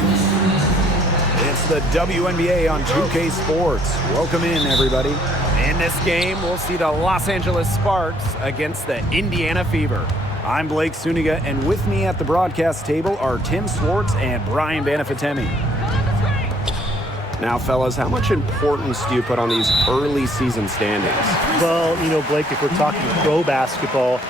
It's the WNBA on 2K Sports. Welcome in, everybody. In this game, we'll see the Los Angeles Sparks against the Indiana Fever. I'm Blake Suniga, and with me at the broadcast table are Tim Swartz and Brian Banafitemi. Now, fellas, how much importance do you put on these early season standings? Well, Blake, if we're talking pro basketball,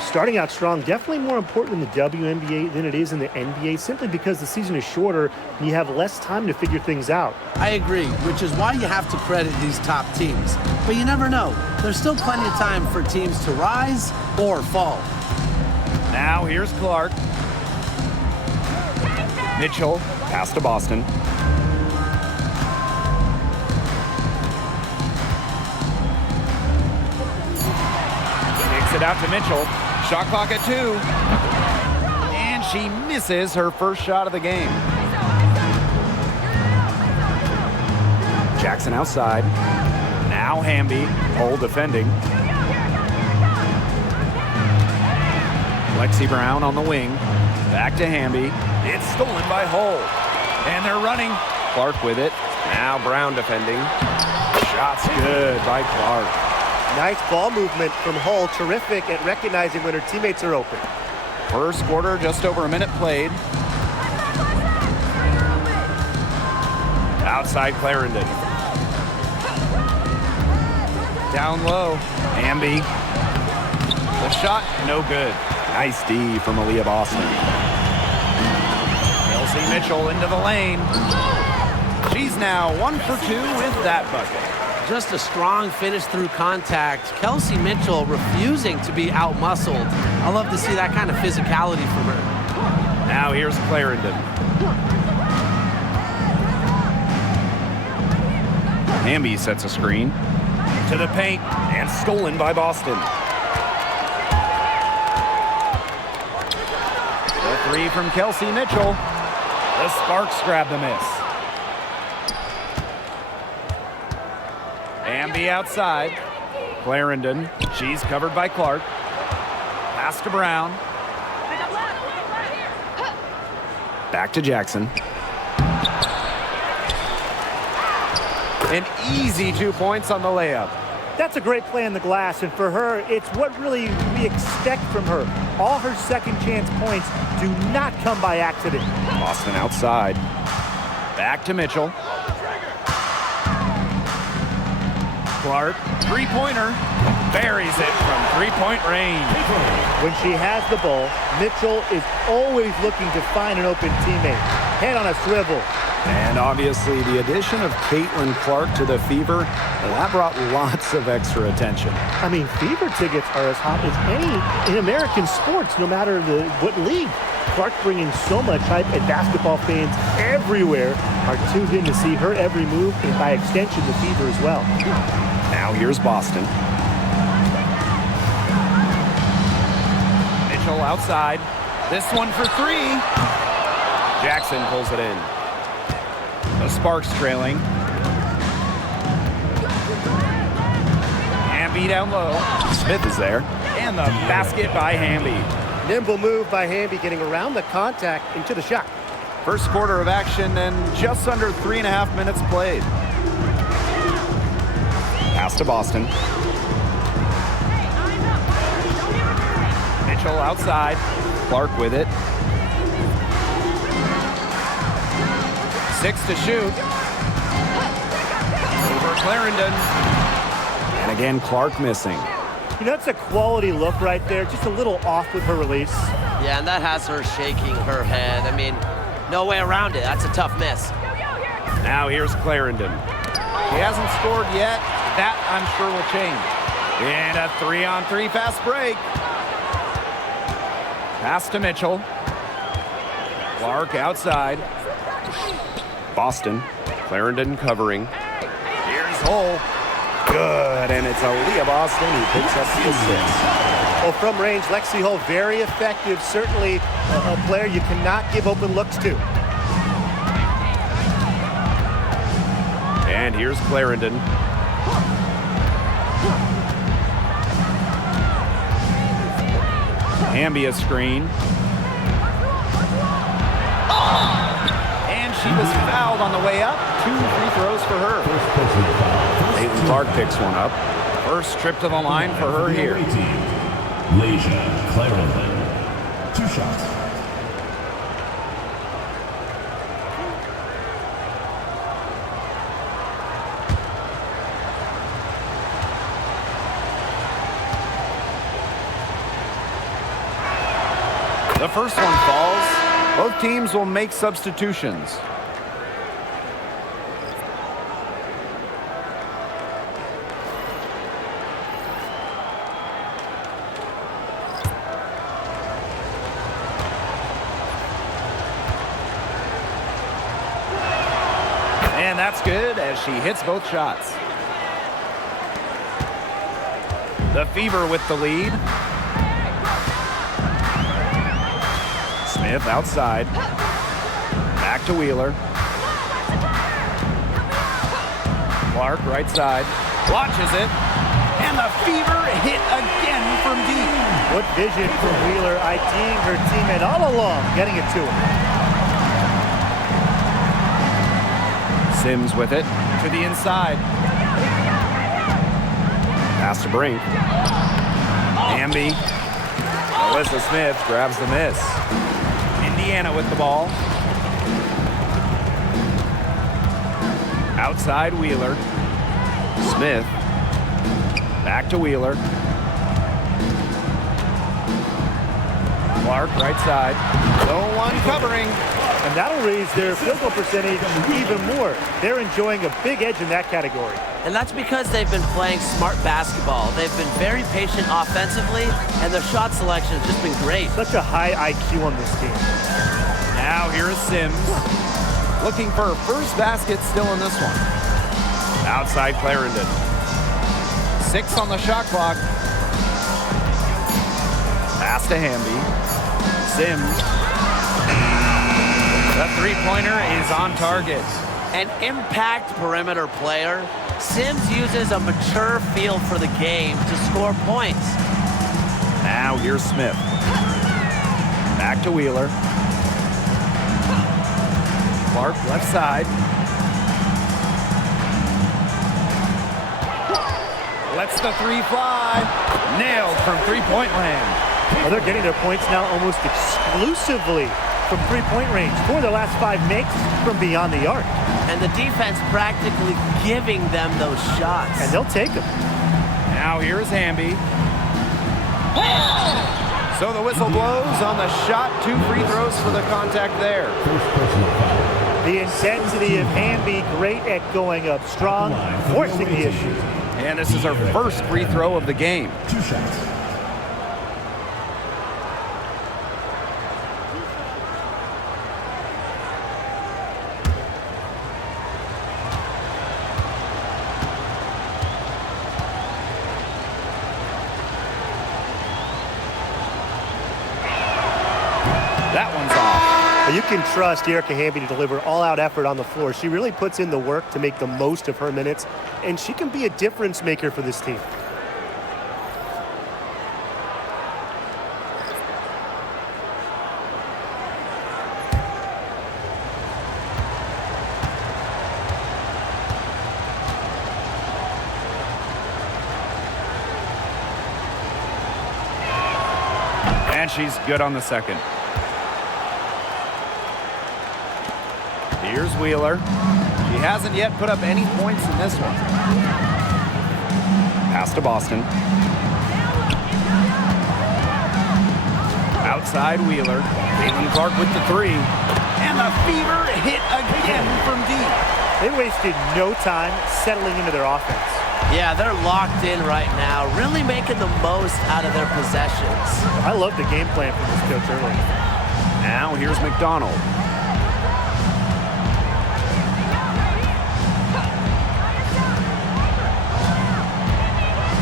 starting out strong, definitely more important in the WNBA than it is in the NBA, simply because the season is shorter and you have less time to figure things out. I agree, which is why you have to credit these top teams. But you never know. There's still plenty of time for teams to rise or fall. Now, here's Clark. Mitchell, pass to Boston. It out to Mitchell. Shot clock at 2. And she misses her first shot of the game. Jackson outside. Now Hamby. Hole defending. Lexi Brown on the wing. Back to Hamby. It's stolen by Hole. And they're running. Clark with it. Now Brown defending. Shot's good by Clark. Nice ball movement from Hull. Terrific at recognizing when her teammates are open. First quarter, just over a minute played. Outside Clarendon. Down low. Hamby. The shot, no good. Nice D from Aaliyah Boston. Kelsey Mitchell into the lane. She's now 1 for 2 with that bucket. Just a strong finish through contact. Kelsey Mitchell refusing to be outmuscled. I love to see that kind of physicality from her. Now here's Clarendon. Hamby sets a screen. To the paint and stolen by Boston. The 3 from Kelsey Mitchell. The Sparks grab the miss. Hamby outside. Clarendon. She's covered by Clark. Pass to Brown. Back to Jackson. An easy 2 points on the layup. That's a great play on the glass, and for her, it's what really we expect from her. All her second chance points do not come by accident. Boston outside. Back to Mitchell. Clark, three-pointer, buries it from three-point range. When she has the ball, Mitchell is always looking to find an open teammate. Head on a swivel. And obviously the addition of Caitlin Clark to the Fever, that brought lots of extra attention. I mean, Fever tickets are as hot as any in American sports, no matter what league. Clark bringing so much hype, and basketball fans everywhere are tuned in to see her every move, and by extension, the Fever as well. Now here's Boston. Mitchell outside. This one for 3. Jackson pulls it in. The Sparks trailing. Hamby down low. Smith is there. And the basket by Hamby. Nimble move by Hamby, getting around the contact into the shot. First quarter of action and just under 3.5 minutes played. Pass to Boston. Mitchell outside. Clark with it. 6 to shoot. Over Clarendon. And again, Clark missing. That's a quality look right there. Just a little off with her release. Yeah, and that has her shaking her head. I mean, no way around it. That's a tough miss. Now here's Clarendon. He hasn't scored yet. That, I'm sure, will change. And a 3-on-3 fast break. Pass to Mitchell. Clark outside. Boston. Clarendon covering. Here's Hull. Good, and it's Aaliyah Boston who picks up the assist. Well, from range, Lexi Hull, very effective. Certainly a player you cannot give open looks to. And here's Clarendon. Hamby a screen. she was fouled on the way up. 2 free throws for her. Caitlin Clark picks one up. First trip to the line for her here. Leisha Clarendon, 2 shots. The first one falls. Both teams will make substitutions. And that's good as she hits both shots. The Fever with the lead. Smith outside. Back to Wheeler. Clark right side. Watches it. And the Fever hit again from deep. What vision from Wheeler, IDing her teammate all along, getting it to her. Sims with it to the inside. Pass to Brink. Hamby. Alyssa Smith grabs the miss. Indiana with the ball. Outside Wheeler. Smith. Back to Wheeler. Clark right side. No one covering. And that'll raise their field goal percentage even more. They're enjoying a big edge in that category. And that's because they've been playing smart basketball. They've been very patient offensively, and their shot selection has just been great. Such a high IQ on this team. Now here is Sims. Looking for her first basket still in this one. Outside Clarendon. 6 on the shot clock. Pass to Hamby. Sims. The three-pointer is on target. An impact perimeter player, Sims uses a mature feel for the game to score points. Now here's Smith. Back to Wheeler. Clark left side. Lets the three fly. Nailed from three-point land. Well, they're getting their points now almost exclusively from three-point range. 4 of their last 5 makes from beyond the arc. And the defense practically giving them those shots. And they'll take them. Now here's Hamby. So the whistle blows on the shot. 2 free throws for the contact there. The intensity of Hamby, great at going up strong, forcing the issue. And this is our first free throw of the game. 2 shots. That one's off. But you can trust Erica Hamby to deliver all-out effort on the floor. She really puts in the work to make the most of her minutes, and she can be a difference maker for this team. And she's good on the second. Here's Wheeler. She hasn't yet put up any points in this one. Pass to Boston. Outside Wheeler. Caitlin Clark with the 3. And the Fever hit again from deep. They wasted no time settling into their offense. Yeah, they're locked in right now, really making the most out of their possessions. I love the game plan from this coach early. Now here's McDonald.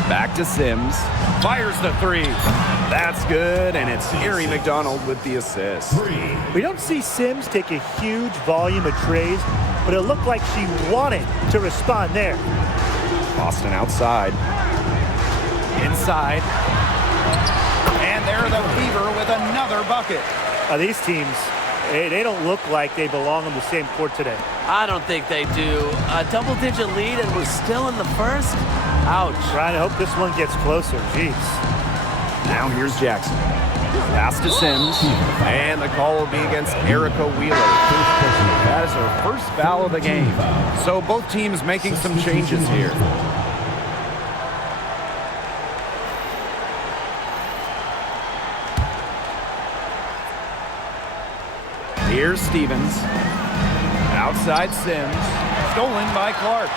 Back to Sims. Fires the 3. That's good, and it's Erie McDonald with the assist. We don't see Sims take a huge volume of trays, but it looked like she wanted to respond there. Boston outside. Inside. And there the Fever with another bucket. These teams, They don't look like they belong on the same court today. I don't think they do. A double-digit lead and we're still in the first? Ouch. Trying to hope this one gets closer. Jeez. Now here's Jackson. Pass to Sims, and the call will be against Erica Wheeler. That is her first foul of the game. So both teams making some changes here. Here's Stevens. Outside Sims. Stolen by Clark.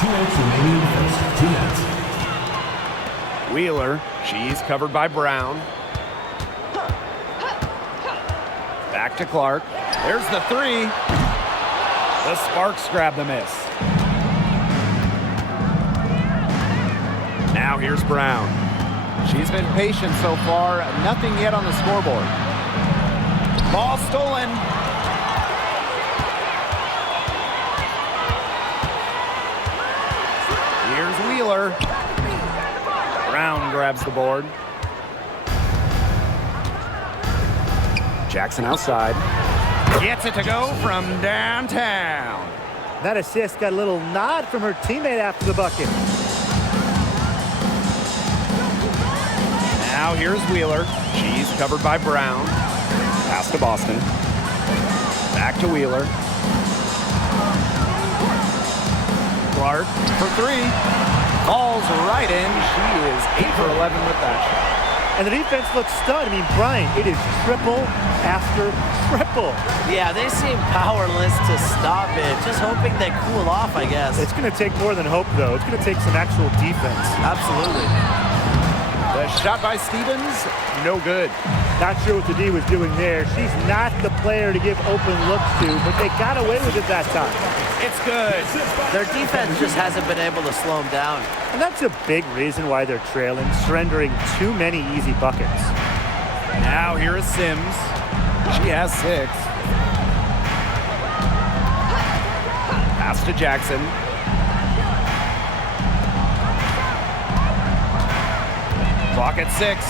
2 minutes remaining in the first. 2 minutes. Wheeler. She's covered by Brown. Back to Clark. There's the three. The Sparks grab the miss. Now here's Brown. She's been patient so far. Nothing yet on the scoreboard. Ball stolen. Here's Wheeler. Brown grabs the board. Jackson outside. Gets it to go from downtown. That assist got a little nod from her teammate after the bucket. Now here's Wheeler. She's covered by Brown. Pass to Boston. Back to Wheeler. Clark for three. Falls right in. She is 8 for 11 with that shot. And the defense looks stunned. I mean, Brian, it is triple after triple. Yeah, they seem powerless to stop it. Just hoping they cool off, I guess. It's going to take more than hope, though. It's going to take some actual defense. Absolutely. The shot by Stevens, no good. Not sure what the D was doing there. She's not the player to give open looks to, but they got away with it that time. It's good. Their defense just hasn't been able to slow them down. And that's a big reason why they're trailing, surrendering too many easy buckets. Now here is Sims. She has 6. Pass to Jackson. Clock at 6.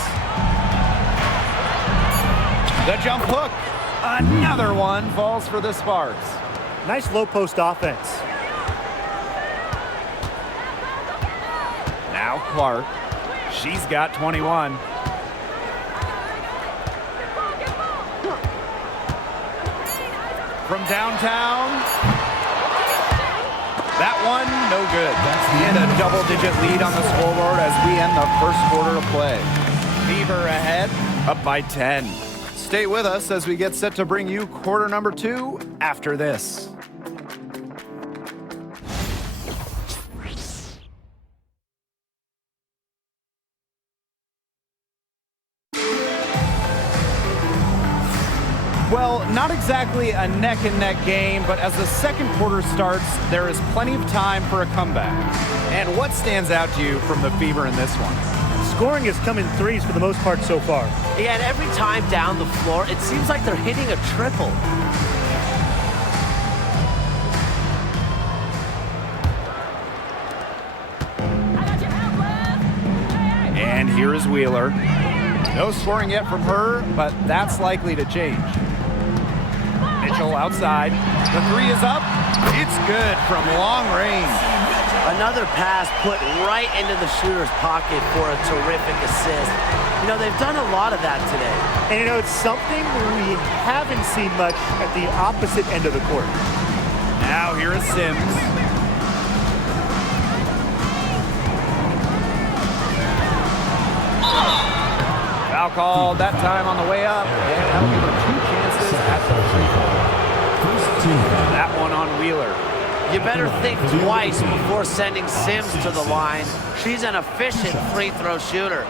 The jump hook. Another one falls for the Sparks. Nice low post offense. Now Clark. She's got 21. From downtown. That one, no good. And a double-digit lead on the scoreboard as we end the first quarter of play. Fever ahead, up by 10. Stay with us as we get set to bring you quarter number 2 after this. Well, not exactly a neck-and-neck game, but as the second quarter starts, there is plenty of time for a comeback. And what stands out to you from the Fever in this one? Scoring has come in threes for the most part so far. Yeah, and every time down the floor, it seems like they're hitting a triple. And here is Wheeler. No scoring yet from her, but that's likely to change. Mitchell outside. The three is up. It's good from long range. Another pass put right into the shooter's pocket for a terrific assist. You know, they've done a lot of that today. And you know, it's something we haven't seen much at the opposite end of the court. Now here is Sims. Foul called that time on the way up. And that'll give her 2 chances at the free throw. That one on Wheeler. You better think twice before sending Sims to the line. She's an efficient free throw shooter.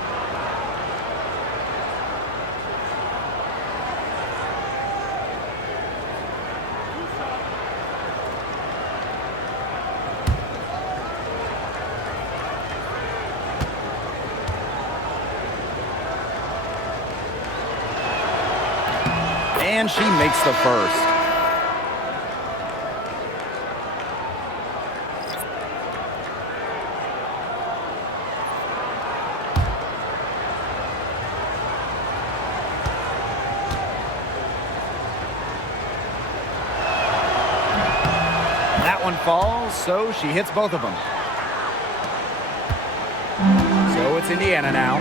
And she makes the first. That one falls, so she hits both of them. So it's Indiana now.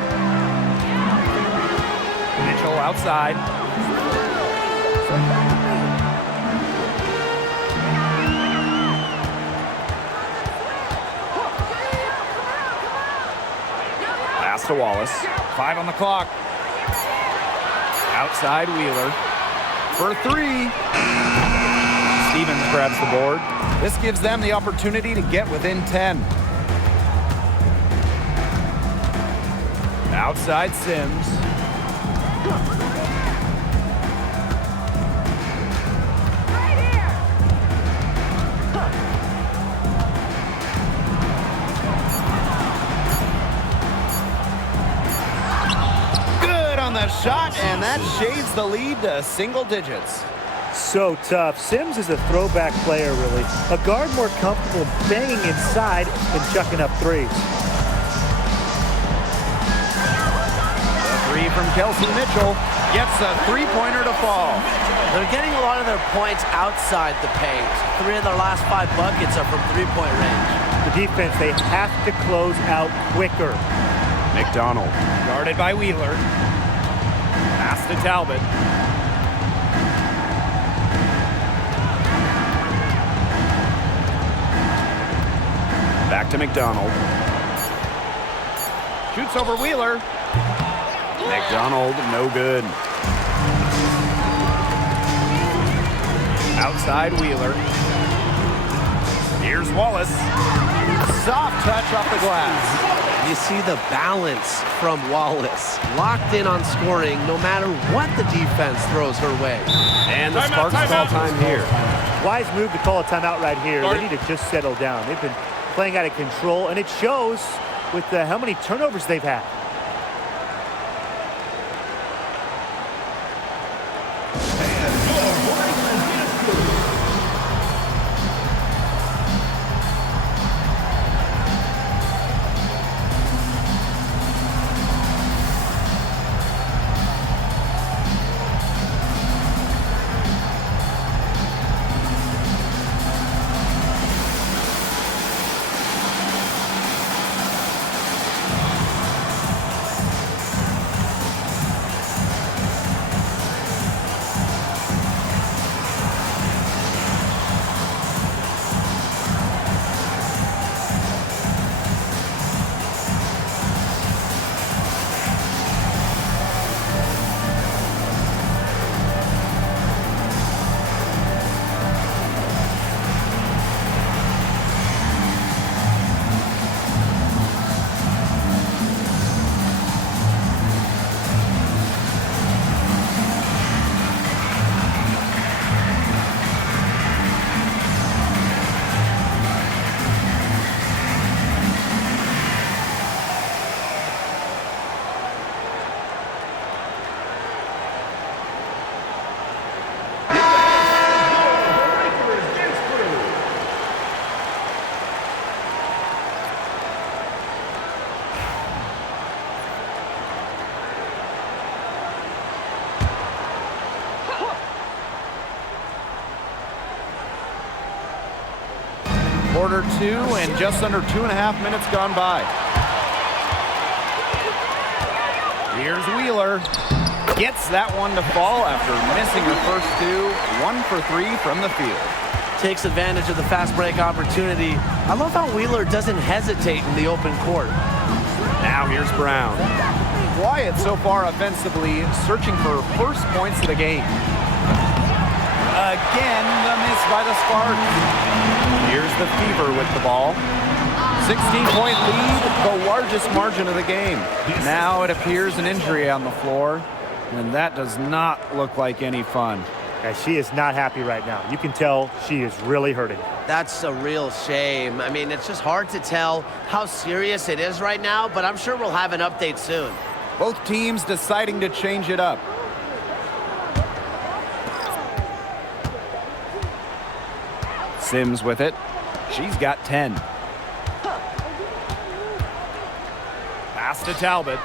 Mitchell outside. Pass to Wallace. 5 on the clock. Outside Wheeler. For 3. Stevens grabs the board. This gives them the opportunity to get within 10. Outside Sims. Good on the shot, and that shades the lead to single digits. So tough. Sims is a throwback player, really. A guard more comfortable banging inside than chucking up threes. The 3 from Kelsey Mitchell gets a three-pointer to fall. They're getting a lot of their points outside the paint. 3 of their last 5 buckets are from three-point range. The defense, they have to close out quicker. McDonald, guarded by Wheeler. Pass to Talbot. Back to McDonald. Shoots over Wheeler. McDonald, no good. Outside Wheeler. Here's Wallace. Soft touch off the glass. You see the balance from Wallace. Locked in on scoring no matter what the defense throws her way. And the Sparks call time here. Wise move to call a timeout right here. They need to just settle down. They've been playing out of control, and it shows with how many turnovers they've had. Quarter 2 and just under 2.5 minutes gone by. Here's Wheeler. Gets that one to fall after missing her first 2. 1 for 3 from the field. Takes advantage of the fast break opportunity. I love how Wheeler doesn't hesitate in the open court. Now here's Brown. Quiet so far offensively, searching for first points of the game. Again, the miss by the Sparks. Here's the Fever with the ball. 16-point lead, the largest margin of the game. Now it appears an injury on the floor, and that does not look like any fun. Yeah, she is not happy right now. You can tell she is really hurting. That's a real shame. I mean, it's just hard to tell how serious it is right now, but I'm sure we'll have an update soon. Both teams deciding to change it up. Sims with it. She's got 10. Pass to Talbot.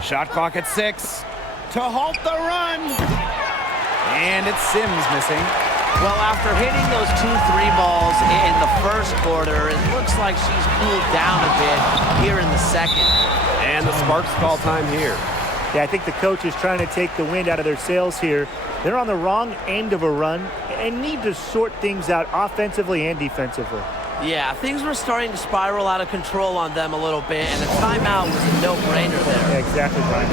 Shot clock at 6. to halt the run. And it's Sims missing. Well, after hitting those 2-3 balls in the first quarter, it looks like she's cooled down a bit here in the second. And the Sparks call time here. Yeah, I think the coach is trying to take the wind out of their sails here. They're on the wrong end of a run and need to sort things out offensively and defensively. Yeah, things were starting to spiral out of control on them a little bit, and a timeout was a no-brainer there. Yeah, exactly, Brian.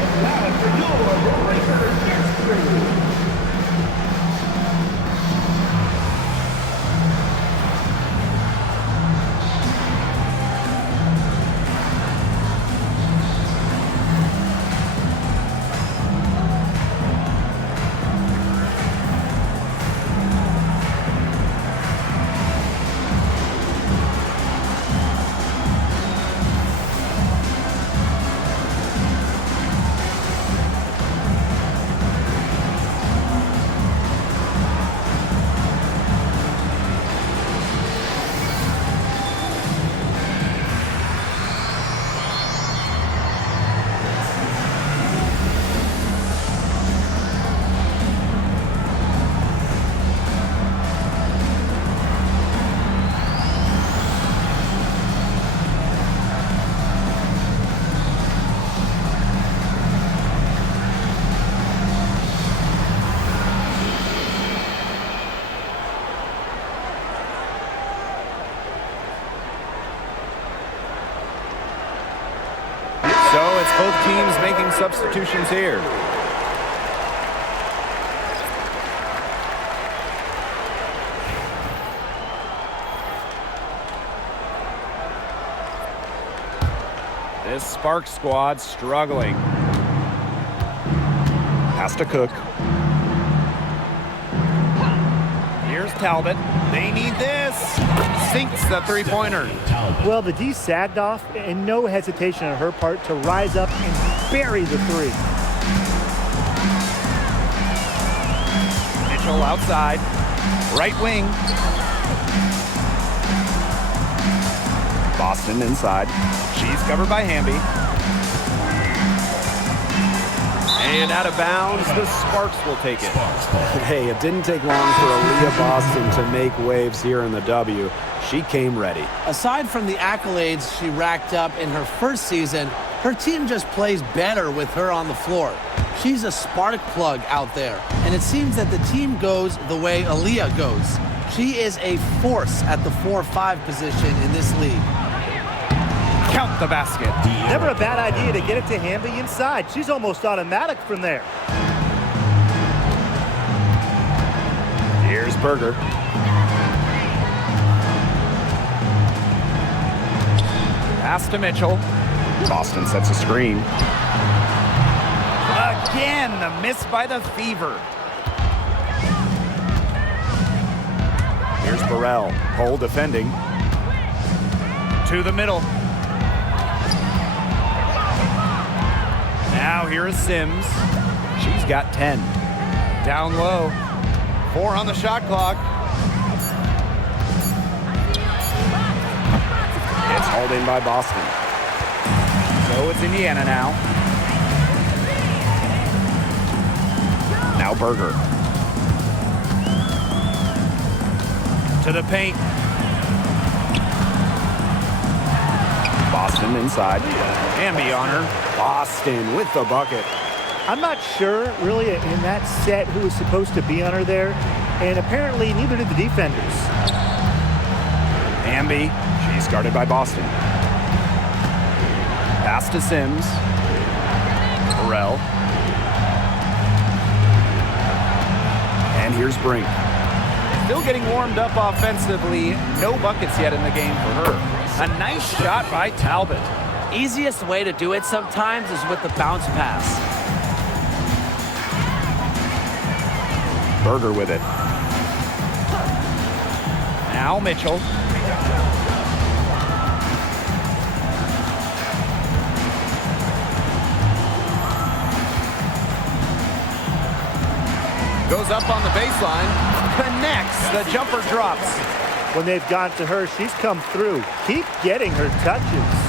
So it's both teams making substitutions here. This Sparks squad struggling. Has to Cook. Here's Talbot. They need this. Sinks the three-pointer. Well, the D sagged off, and no hesitation on her part to rise up and bury the three. Mitchell outside. Right wing. Boston inside. She's covered by Hamby. And out of bounds, the Sparks will take it. Hey, it didn't take long for Aaliyah Boston to make waves here in the W. She came ready. Aside from the accolades she racked up in her first season, her team just plays better with her on the floor. She's a spark plug out there, and it seems that the team goes the way Aaliyah goes. She is a force at the 4-5 position in this league. Count the basket. Never a bad idea to get it to Hamby inside. She's almost automatic from there. Here's Berger. Pass to Mitchell. Boston sets a screen. Again, the miss by the Fever. Here's Burrell. Cole defending. To the middle. Now here is Sims. She's got 10. Down low. 4 on the shot clock. It's hauled in by Boston. So it's Indiana now. Now Berger. To the paint. Boston inside. Hamby on her. Boston with the bucket. I'm not sure, really, in that set who was supposed to be on her there, and apparently neither did the defenders. Hamby, she's guarded by Boston. Pass to Sims. Burrell. And here's Brink. Still getting warmed up offensively. No buckets yet in the game for her. A nice shot by Talbot. Easiest way to do it sometimes is with the bounce pass. Berger with it. Now Mitchell. Goes up on the baseline. Connects. The jumper drops. When they've gone to her, she's come through. Keep getting her touches.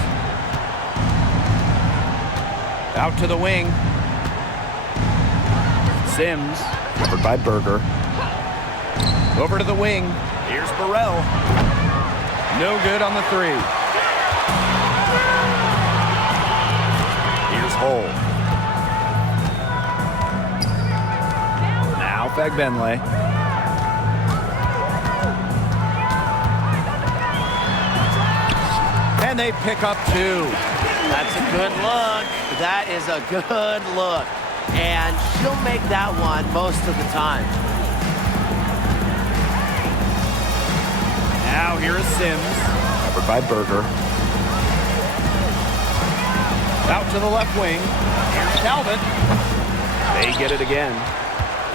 Out to the wing. Sims, covered by Berger. Over to the wing. Here's Burrell. No good on the three. Here's Hull. Now Fagbenle. And they pick up 2. That's a good look. That is a good look. And she'll make that one most of the time. Now here is Sims, covered by Berger. Out to the left wing. Here's Talbot. They get it again.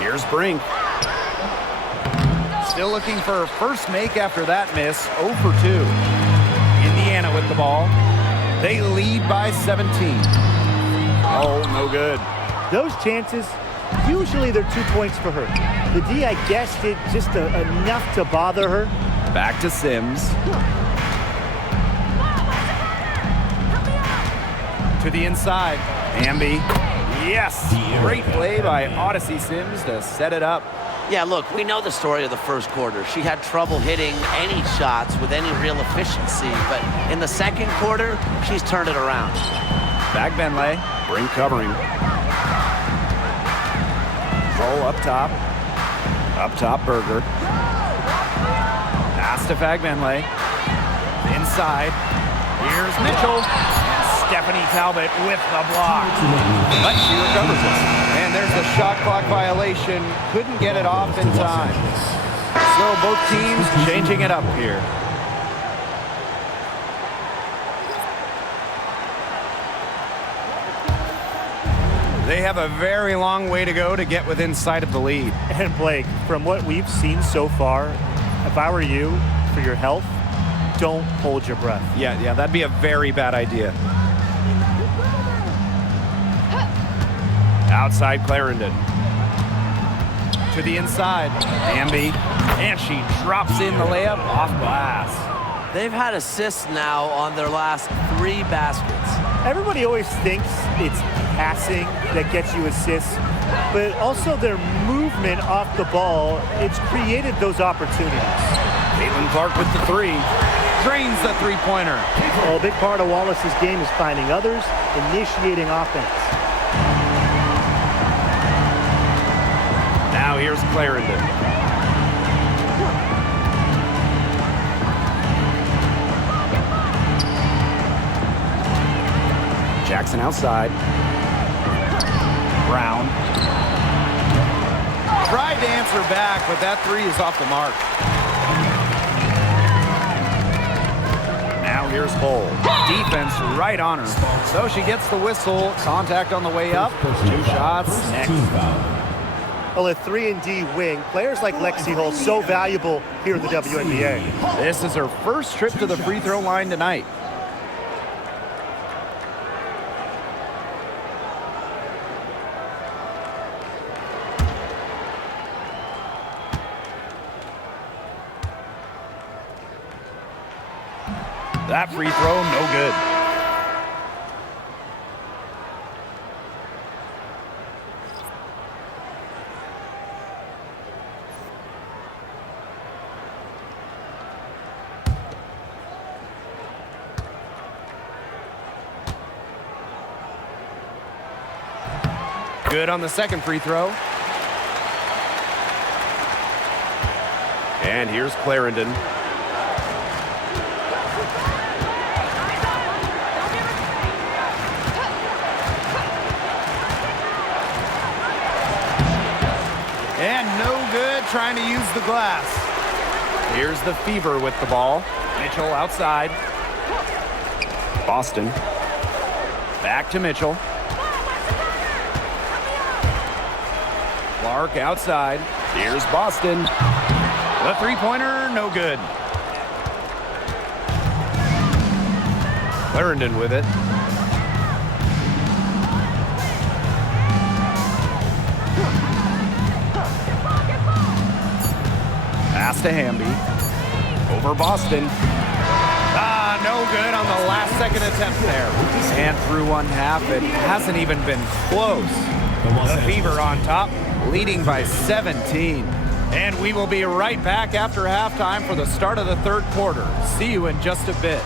Here's Brink. Still looking for her first make after that miss. 0 for 2. Indiana with the ball. They lead by 17. Oh, no good. Those chances, usually they're 2 points for her. The D, I guess, did just enough to bother her. Back to Sims. To the inside. Amby. Yes! Great play by Odyssey Sims to set it up. Yeah, look, we know the story of the first quarter. She had trouble hitting any shots with any real efficiency, but in the second quarter, she's turned it around. Fagbenle. Brink covering. Roll up top. Up top, Berger. Pass to Fagbenle. Inside. Here's Mitchell. And Stephanie Talbot with the block. But she recovers it. And there's the shot clock violation. Couldn't get it off in time. So both teams changing it up here. They have a very long way to go to get within sight of the lead. And Blake, from what we've seen so far, if I were you, for your health, don't hold your breath. Yeah, that'd be a very bad idea. Outside Clarendon. To the inside. Amby. And she drops in the layup off glass. They've had assists now on their last 3 baskets. Everybody always thinks it's passing that gets you assists, but also their movement off the ball, it's created those opportunities. Caitlin Clark with the 3. Drains the three-pointer. Well, a big part of Wallace's game is finding others, initiating offense. Now here's Clarendon. Jackson outside. Brown. Tried to answer back, but that 3 is off the mark. Now here's Hull. Defense right on her. So she gets the whistle. Contact on the way up. 2 shots next. Well, a 3-and-D wing, players like Lexi Hull, so valuable here in the WNBA. This is her first trip to the free throw line tonight. That free throw, no good. Good on the second free throw. And here's Clarendon. And no good trying to use the glass. Here's the Fever with the ball. Mitchell outside. Boston. Back to Mitchell. Clark outside. Here's Boston. The three-pointer, no good. Clarendon with it. Pass to Hamby. Over Boston. No good on the last second attempt there. And through one half, it hasn't even been close. The Fever on top, leading by 17. And we will be right back after halftime for the start of the third quarter. See you in just a bit.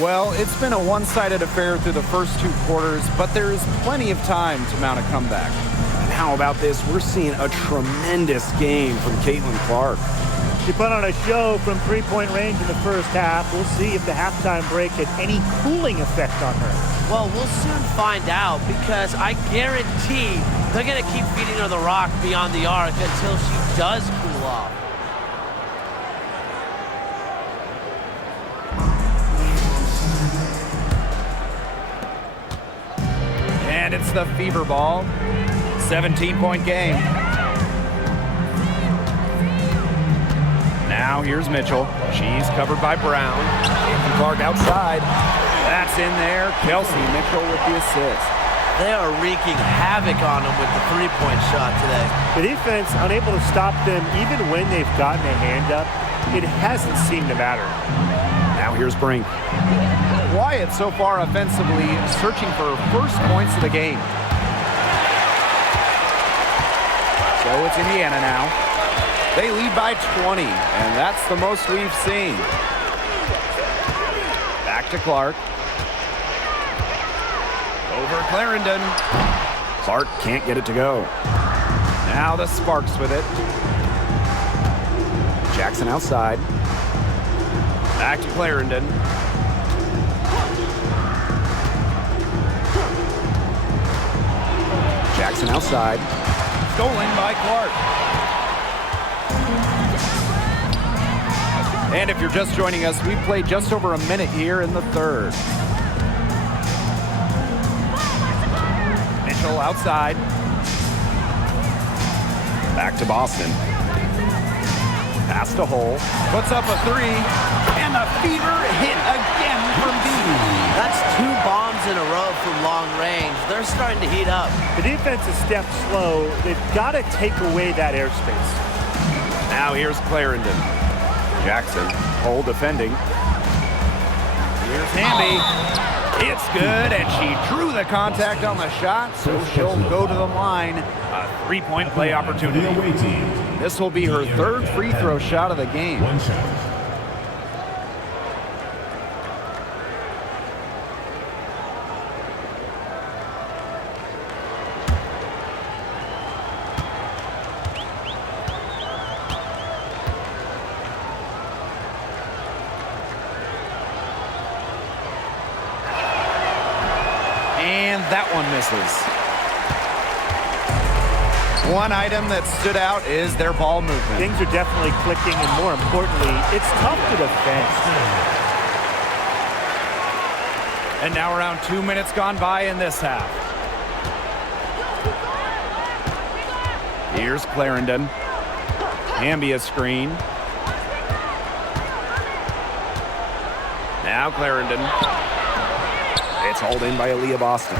Well, it's been a one-sided affair through the first two quarters, but there is plenty of time to mount a comeback. And how about this? We're seeing a tremendous game from Caitlin Clark. She put on a show from three-point range in the first half. We'll see if the halftime break had any cooling effect on her. Well, we'll soon find out, because I guarantee they're going to keep feeding her the rock beyond the arc until she does cool off. And it's the Fever ball. 17-point game. Now here's Mitchell. She's covered by Brown. Caitlin Clark outside. That's in there. Kelsey Mitchell with the assist. They are wreaking havoc on them with the three-point shot today. The defense unable to stop them even when they've gotten a hand up. It hasn't seemed to matter. Now here's Brink. Wyatt so far offensively searching for first points of the game. So it's Indiana now. They lead by 20, and that's the most we've seen. Back to Clark. Over Clarendon. Clark can't get it to go. Now the Sparks with it. Jackson outside. Back to Clarendon. Jackson outside. Stolen by Clark. And if you're just joining us, we've played just over a minute here in the third. Mitchell outside. Back to Boston. Pass to Hole. Puts up a three. And the Fever hit again from deep. That's two bombs in a row from long range. They're starting to heat up. The defense is stepped slow. They've got to take away that airspace. Now here's Clarendon. Jackson, Hole defending. Here's Hamby. It's good, and she drew the contact on the shot, so she'll go to the line. A three-point play opportunity. This will be her third free throw shot of the game. One shot. And that one misses. One item that stood out is their ball movement. Things are definitely clicking, and more importantly, it's tough to defend. And now around 2 minutes gone by in this half. Here's Clarendon. Hamby a screen. Now Clarendon. It's hauled in by Aaliyah Boston.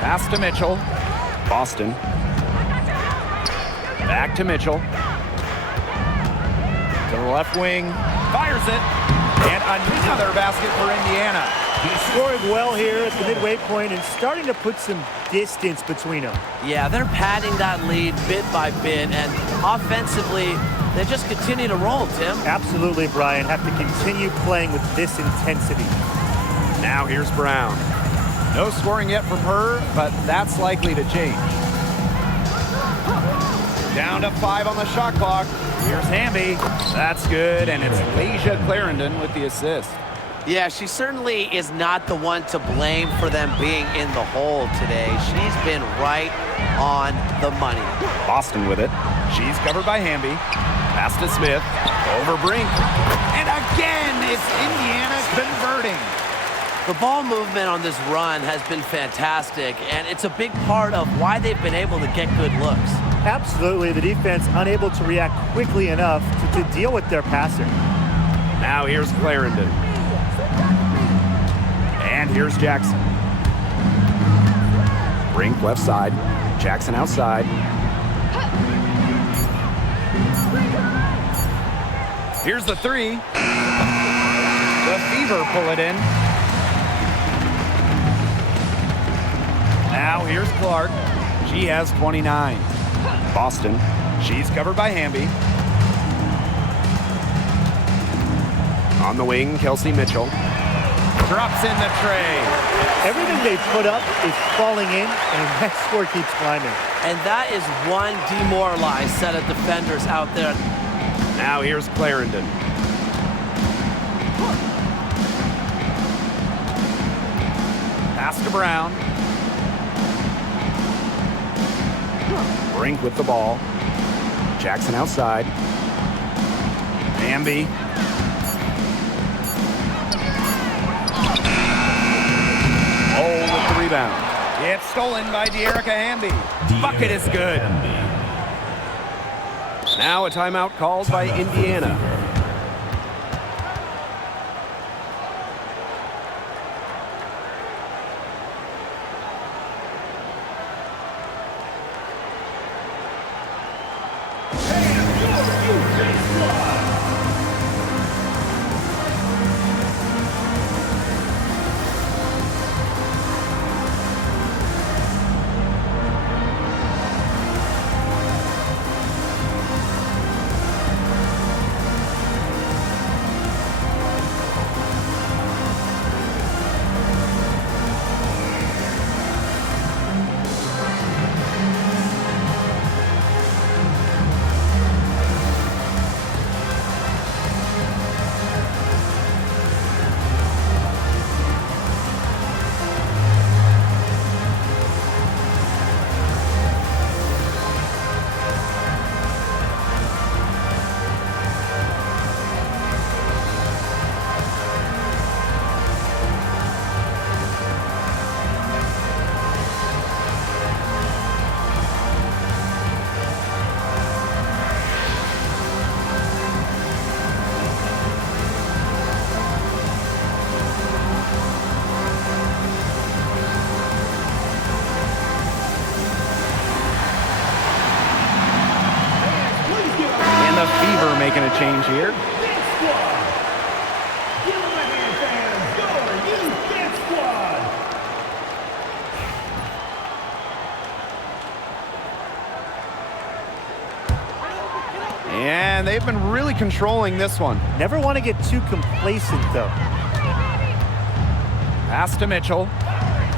Pass to Mitchell. Boston. Back to Mitchell. To the left wing. Fires it. And another basket for Indiana. He's scoring well here at the midway point and starting to put some distance between them. Yeah, they're padding that lead bit by bit, and offensively, They just continue to roll, Tim. Absolutely, Brian. Have to continue playing with this intensity. Now here's Brown. No scoring yet from her, but that's likely to change. Down to 5 on the shot clock. Here's Hamby. That's good, and it's Lasia Clarendon with the assist. Yeah, she certainly is not the one to blame for them being in the hole today. She's been right on the money. Boston with it. She's covered by Hamby. Pass to Smith. Over Brink. And again, it's Indiana converting. The ball movement on this run has been fantastic, and it's a big part of why they've been able to get good looks. Absolutely. The defense unable to react quickly enough to deal with their passer. Now here's Clarendon. And here's Jackson. Brink left side. Jackson outside. Here's the 3. The Fever pull it in. Now here's Clark. She has 29. Boston. She's covered by Hamby. On the wing, Kelsey Mitchell. Drops in the tray. Everything they put up is falling in, and that score keeps climbing. And that is one demoralized set of defenders out there. Now here's Clarendon. Pass to Brown. Brink with the ball. Jackson outside. Hamby. Oh, with the rebound. It's stolen by De'Erica Hamby. Bucket is good. Now a timeout called by Indiana. Fever making a change here. And they've been really controlling this one. Never want to get too complacent, though. Pass to Mitchell.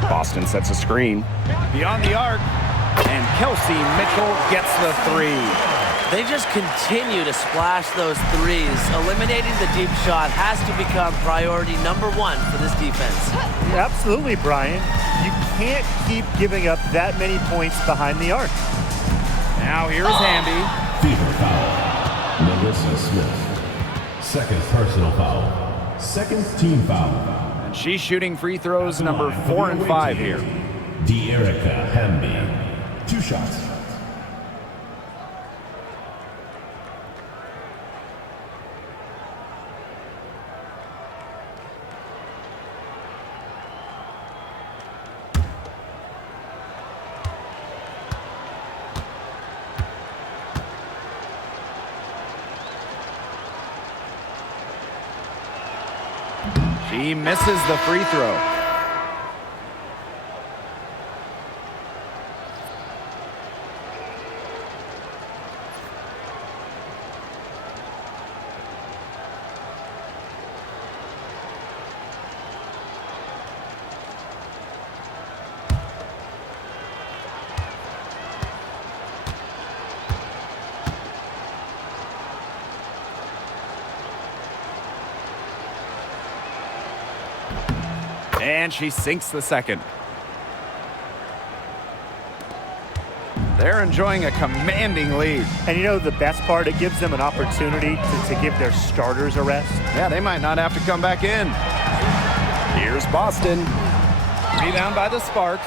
Boston sets a screen. Beyond the arc. And Kelsey Mitchell gets the 3. They just continue to splash those threes. Eliminating the deep shot has to become priority number 1 for this defense. Absolutely, Brian. You can't keep giving up that many points behind the arc. Now here's Hamby. Fever foul. Melissa Smith. Second personal foul. Second team foul. And she's shooting free throws number 4 and 5 here. De'Erica Hamby. 2 shots. She misses the free throw. And she sinks the second. They're enjoying a commanding lead. And you know the best part? It gives them an opportunity to give their starters a rest. Yeah, they might not have to come back in. Here's Boston. Rebound by the Sparks.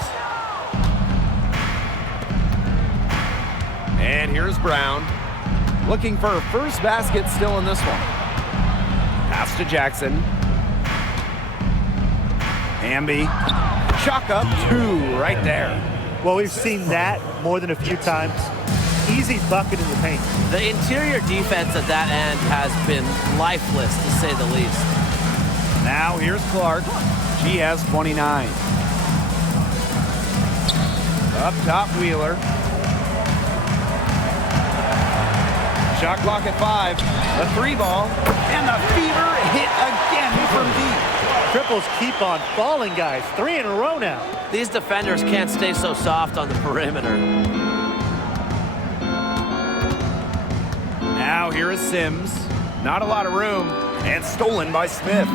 And here's Brown. Looking for her first basket still in this one. Pass to Jackson. Amby. Chalk up 2 right there. Well, we've seen that more than a few times. Easy bucket in the paint. The interior defense at that end has been lifeless, to say the least. Now here's Clark. She has 29. Up top, Wheeler. Shot clock at 5. The 3 ball. And the Fever hit again from deep. Triples keep on falling, guys. 3 in a row now. These defenders can't stay so soft on the perimeter. Now here is Sims. Not a lot of room. And stolen by Smith.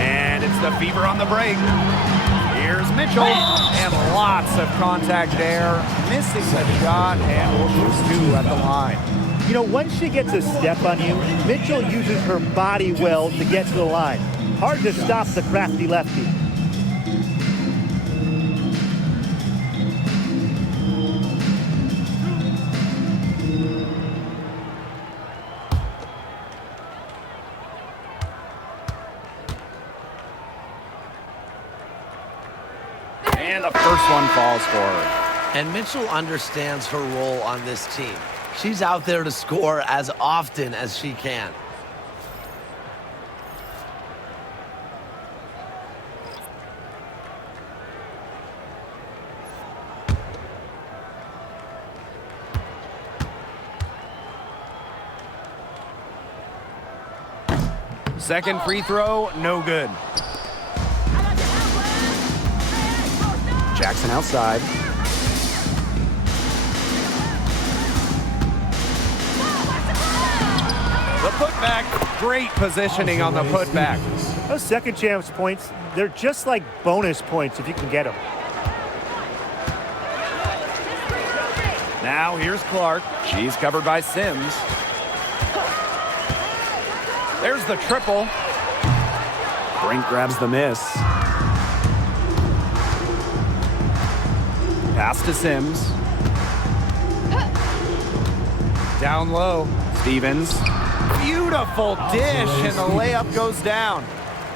And it's the Fever on the break. Here's Mitchell. And lots of contact there. Missing the shot. And will shoot 2 at the line. You know, once she gets a step on you, Mitchell uses her body well to get to the line. Hard to stop the crafty lefty. And the first one falls for her. And Mitchell understands her role on this team. She's out there to score as often as she can. Second free throw, no good. Jackson outside. The putback, great positioning on the putback. Those second chance points, they're just like bonus points if you can get them. Now here's Clark. She's covered by Sims. There's the triple. Brink grabs the miss. Pass to Sims. Down low. Stevens. Beautiful dish, and the layup goes down.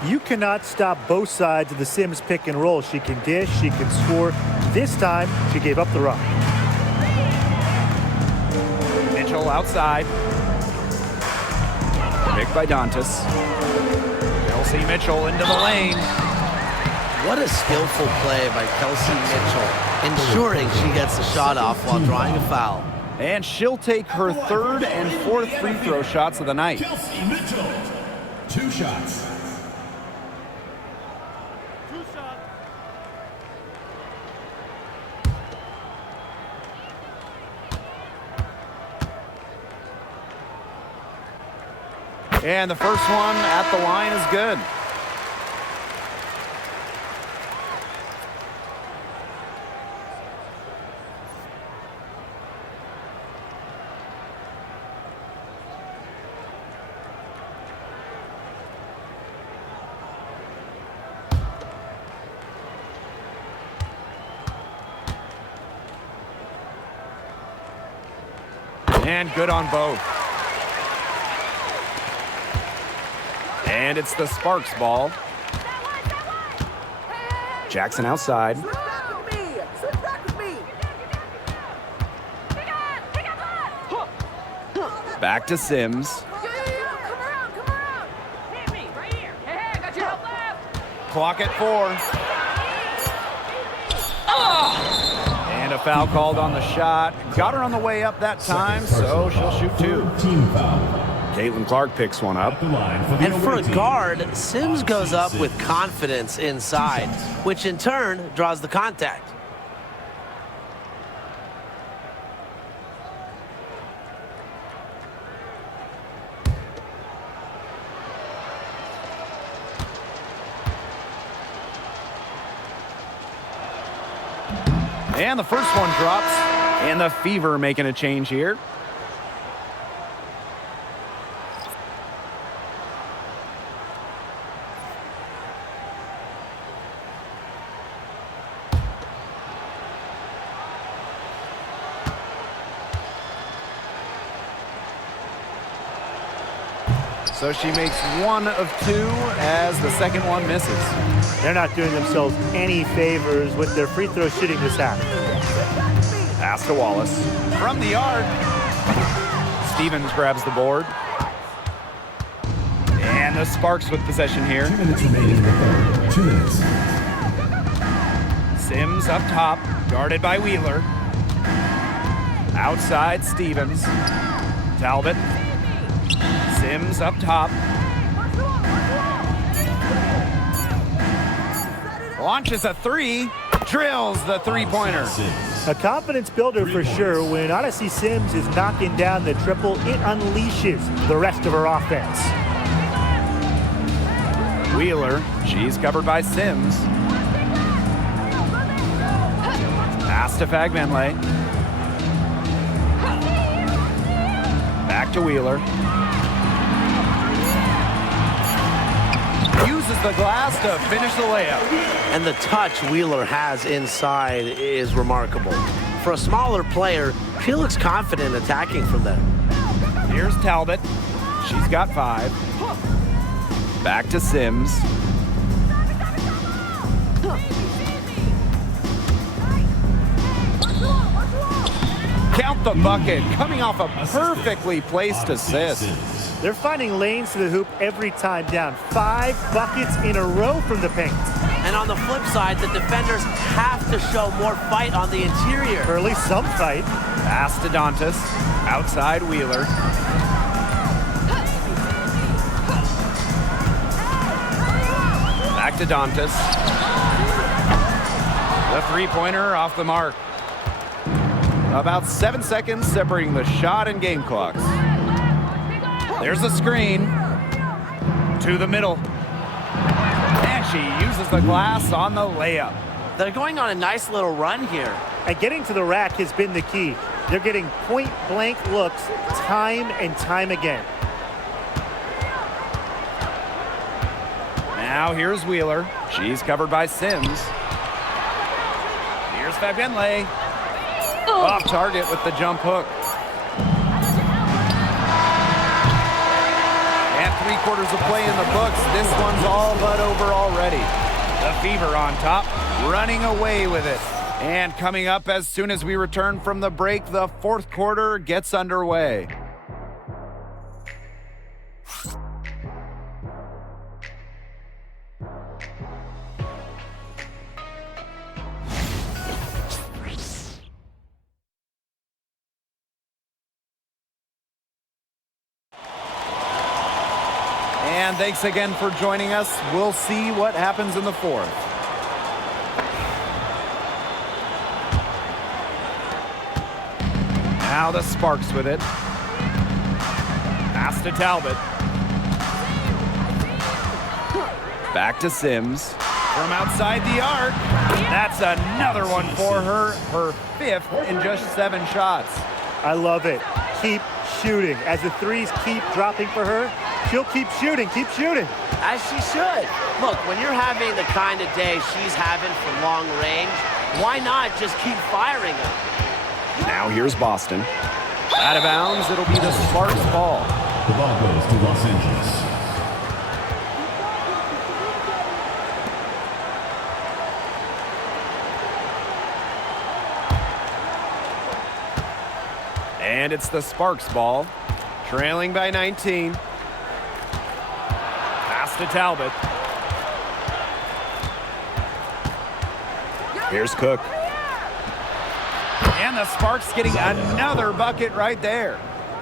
You cannot stop both sides of the Sims pick and roll. She can dish, she can score. This time, she gave up the rock. Mitchell outside. Picked by Dantas. Kelsey Mitchell into the lane. What a skillful play by Kelsey Mitchell, ensuring she gets the shot off while drawing a foul. And she'll take her third and fourth free throw shots of the night. Kelsey Mitchell, 2 shots. And the first one at the line is good. And good on both. And it's the Sparks ball. Jackson outside. Back to Sims. Clock at 4. And a foul called on the shot. Got her on the way up that time, so she'll shoot 2. Team foul. Caitlin Clark picks one up. And for a guard, Sims goes up with confidence inside, which in turn draws the contact. And the first one drops. And the Fever making a change here. So she makes 1 of 2 as the second one misses. They're not doing themselves any favors with their free throw shooting this half. Pass to Wallace. From the arc. Stevens grabs the board. And the Sparks with possession here. 2 minutes remaining in the third. 2 minutes. Sims up top, guarded by Wheeler. Outside, Stevens. Talbot. Sims up top. Launches a 3. Drills the three-pointer. A confidence builder for sure. When Odyssey Sims is knocking down the triple, it unleashes the rest of her offense. Wheeler, she's covered by Sims. Pass to Fagbenle. Back to Wheeler. Uses the glass to finish the layup. And the touch Wheeler has inside is remarkable. For a smaller player, she looks confident attacking from there. Here's Talbot. She's got 5. Back to Sims. Count the bucket, coming off a perfectly placed assist. They're finding lanes to the hoop every time down. 5 buckets in a row from the paint. And on the flip side, the defenders have to show more fight on the interior. Or at least some fight. Pass to Dantas. Outside Wheeler. Back to Dantas. The three-pointer off the mark. About 7 seconds separating the shot and game clocks. There's a screen to the middle. And she uses the glass on the layup. They're going on a nice little run here. And getting to the rack has been the key. They're getting point-blank looks time and time again. Now here's Wheeler. She's covered by Sims. Here's Fagbenle. Off target with the jump hook. And 3/4 of play in the books. This one's all but over already. The Fever on top, running away with it. And coming up as soon as we return from the break, the 4th quarter gets underway. And thanks again for joining us. We'll see what happens in the 4th. Now the Sparks with it. Pass to Talbot. Back to Sims. From outside the arc. That's another one for her. Her 5th in just 7 shots. I love it. Keep shooting. As the threes keep dropping for her, she'll keep shooting, keep shooting. As she should. Look, when you're having the kind of day she's having for long range, why not just keep firing them? Now here's Boston. Out of bounds, it'll be the Sparks ball. The ball goes to Los Angeles. And it's the Sparks ball. Trailing by 19. Pass to Talbot. Here's Cook. And the Sparks getting another bucket right there.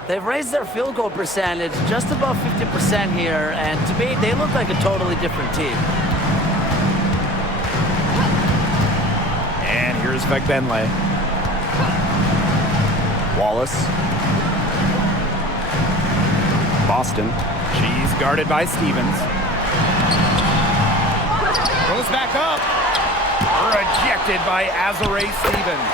They've raised their field goal percentage just above 50% here, and to me, they look like a totally different team. And here's Fagbenle. Wallace. Boston. She's guarded by Stevens. Goes back up. Rejected by Azurá Stevens.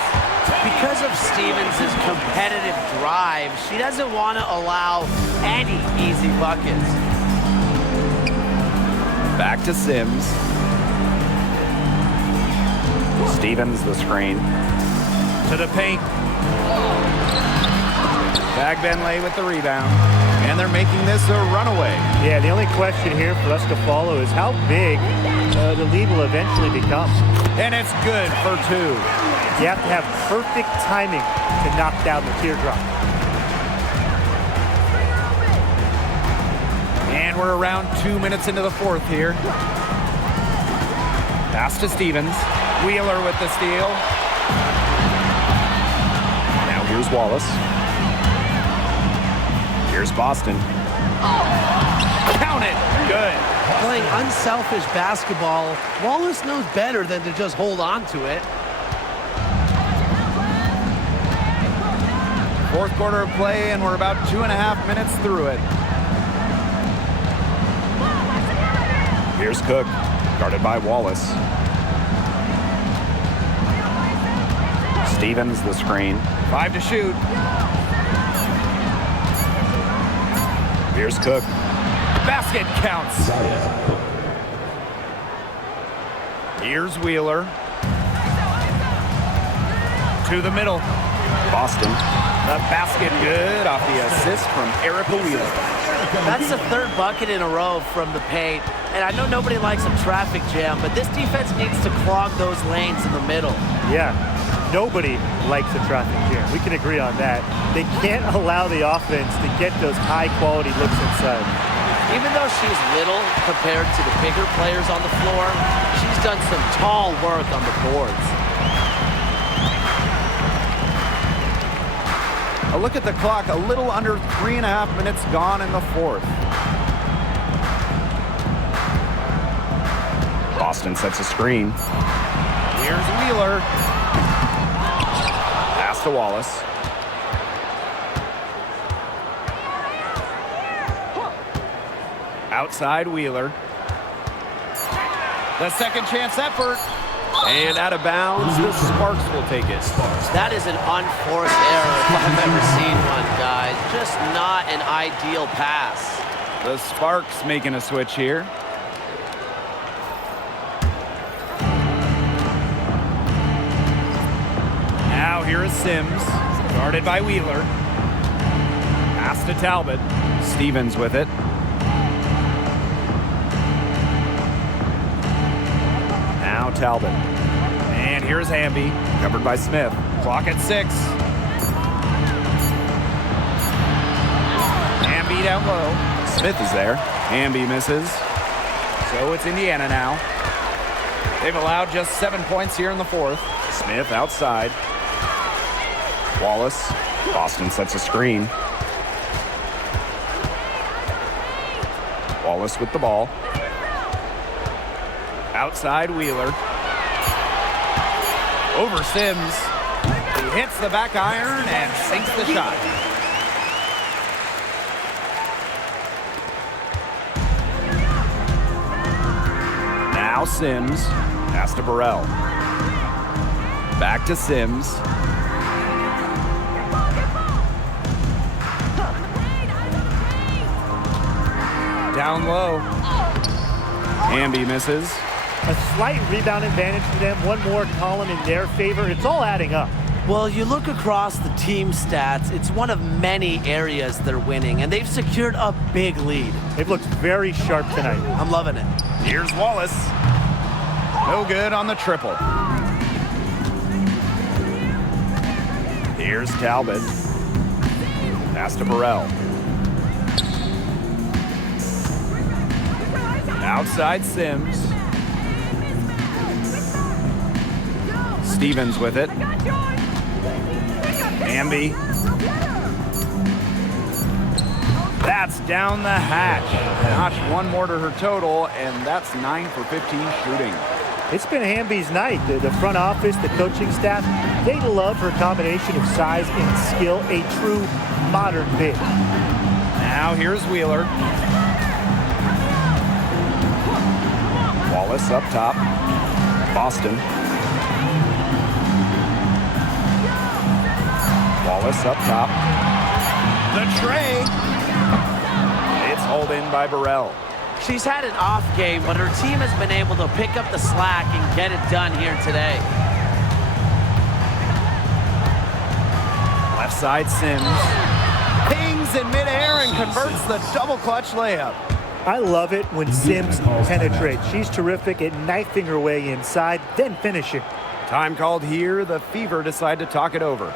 Because of Stevens' competitive drive, she doesn't want to allow any easy buckets. Back to Sims. Stevens the screen. To the paint. Bagbenlay with the rebound. And they're making this a runaway. Yeah, the only question here for us to follow is how big the lead will eventually become. And it's good for 2. You have to have perfect timing to knock down the teardrop. And we're around 2 minutes into the 4th here. Pass to Stevens. Wheeler with the steal. Now here's Wallace. Here's Boston. Count it. Good. Playing unselfish basketball, Wallace knows better than to just hold on to it. 4th quarter of play, and we're about 2.5 minutes through it. Here's Cook, guarded by Wallace. Stevens the screen. 5 to shoot. Here's Cook. Basket counts. Here's Wheeler. To the middle. Boston. The basket good off the assist from Erica Wheeler. That's the 3rd bucket in a row from the paint. And I know nobody likes a traffic jam, but this defense needs to clog those lanes in the middle. Yeah, nobody likes a traffic jam. We can agree on that. They can't allow the offense to get those high-quality looks inside. Even though she's little compared to the bigger players on the floor, she's done some tall work on the boards. A look at the clock, a little under 3.5 minutes gone in the 4th. Boston sets a screen. Here's Wheeler. Pass to Wallace. Outside Wheeler. The second chance effort. And out of bounds, the Sparks will take it. That is an unforced error if I've ever seen one, guys. Just not an ideal pass. The Sparks making a switch here. Now here is Sims, guarded by Wheeler. Pass to Talbot. Stevens with it. Now Talbot. And here's Hamby, covered by Smith. Clock at 6. Hamby down low. Smith is there. Hamby misses. So it's Indiana now. They've allowed just 7 points here in the 4th. Smith outside. Wallace. Boston sets a screen. Wallace with the ball. Outside Wheeler. Over Sims. He hits the back iron and sinks the shot. Now Sims. Pass to Burrell. Back to Sims. Down low. Hamby misses. A slight rebound advantage for them. One more column in their favor. It's all adding up. Well, you look across the team stats, it's one of many areas they're winning, and they've secured a big lead. They've looked very sharp tonight. I'm loving it. Here's Wallace. No good on the triple. Here's Talbot. Pass to Burrell. Outside Sims. Stevens with it. Hamby. That's down the hatch. Notched one more to her total, and that's 9 for 15 shooting. It's been Hamby's night. The front office, the coaching staff, they love her combination of size and skill, a true modern big. Now here's Wheeler. Wallace up top. Boston. Wallace up top. The tray. It's hauled in by Burrell. She's had an off game, but her team has been able to pick up the slack and get it done here today. Left side Sims. Pings in midair and converts the double clutch layup. I love it when Sims penetrates. She's terrific at knifing her way inside, then finishing. Time called here. The Fever decide to talk it over.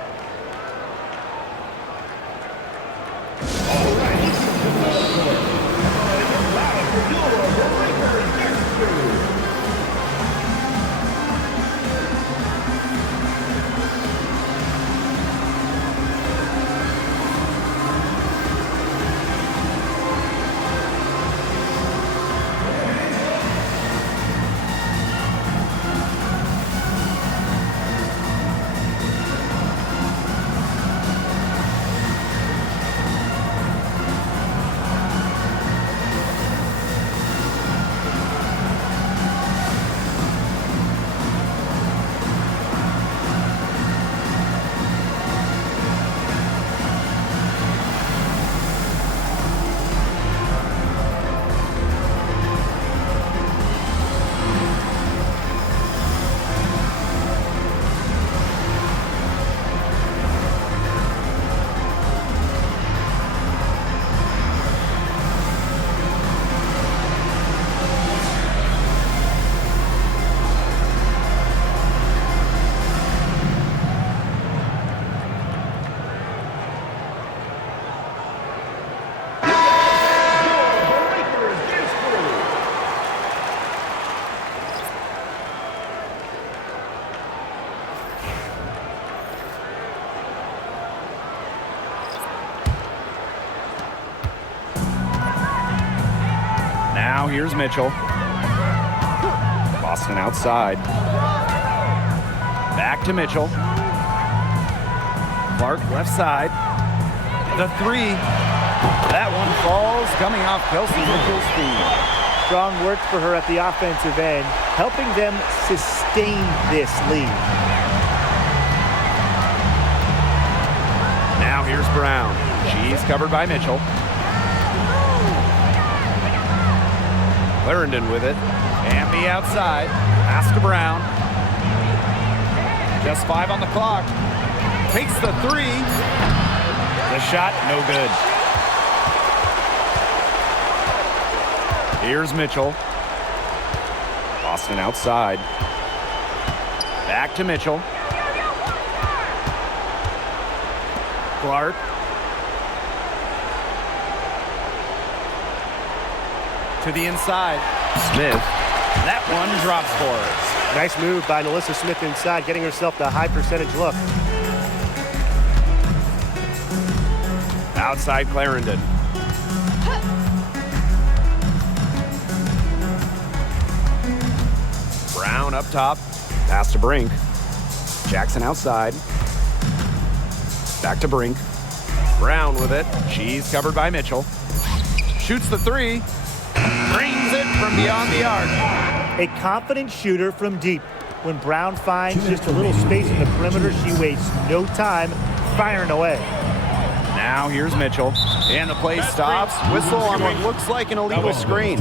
Now here's Mitchell. Boston outside. Back to Mitchell. Clark left side. The three. That one falls, coming off Kelsey Mitchell's feet. Strong work for her at the offensive end, helping them sustain this lead. Now here's Brown. She's covered by Mitchell. Clarendon with it. Amby outside. Pass to Brown. Just 5 on the clock. Takes the three. The shot, no good. Here's Mitchell. Boston outside. Back to Mitchell. Clark. To the inside. Smith. That one drops for her. Nice move by Melissa Smith inside, getting herself the high percentage look. Outside Clarendon. Brown up top. Pass to Brink. Jackson outside. Back to Brink. Brown with it. She's covered by Mitchell. Shoots the three. Brings it from beyond the arc. A confident shooter from deep. When Brown finds just a little space in the perimeter, she wastes no time firing away. Now here's Mitchell. And the play stops. Whistle on what looks like an illegal screen.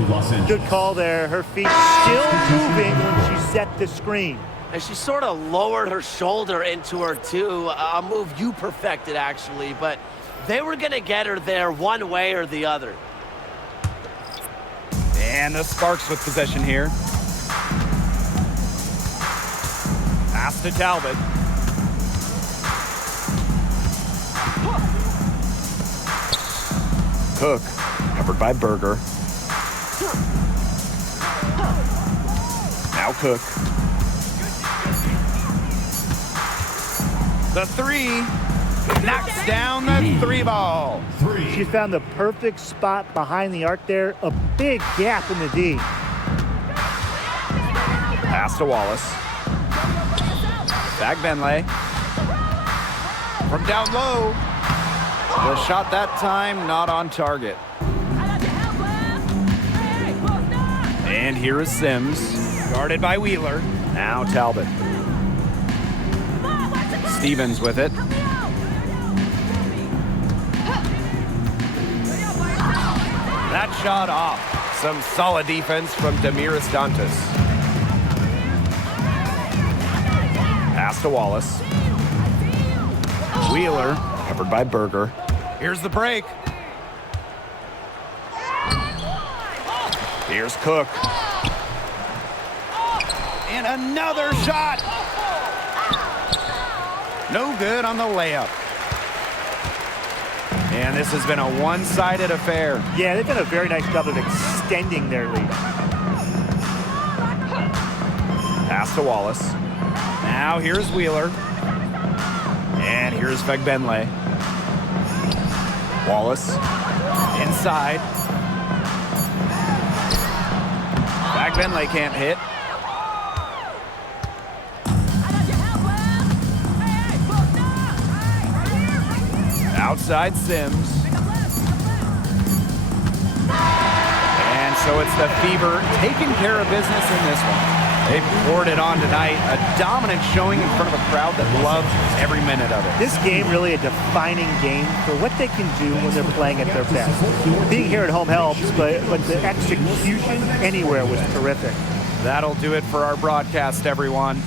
Good call there. Her feet still moving when she set the screen. And she sort of lowered her shoulder into her, too. A move you perfected, actually. But they were going to get her there one way or the other. And the Sparks with possession here. Pass to Talbot. Cook, covered by Berger. Now Cook. The three. Knocks down the three ball. She found the perfect spot behind the arc there. A big gap in the D. Pass to Wallace. Back Benley. From down low. The shot that time not on target. And here is Sims. Guarded by Wheeler. Now Talbot. Stevens with it. That shot off. Some solid defense from Damiris Dantas. Pass to Wallace. Wheeler, covered by Berger. Here's the break. Here's Cook. And another shot. No good on the layup. And this has been a one-sided affair. Yeah, they've done a very nice job of extending their lead. Pass to Wallace. Now here's Wheeler. And here's Fegbenle. Wallace inside. Fegbenle can't hit. Outside Sims. And so it's the Fever taking care of business in this one. They poured it on tonight. A dominant showing in front of a crowd that loved every minute of it. This game really a defining game for what they can do when they're playing at their best. Being here at home helps, but the execution anywhere was terrific. That'll do it for our broadcast, everyone.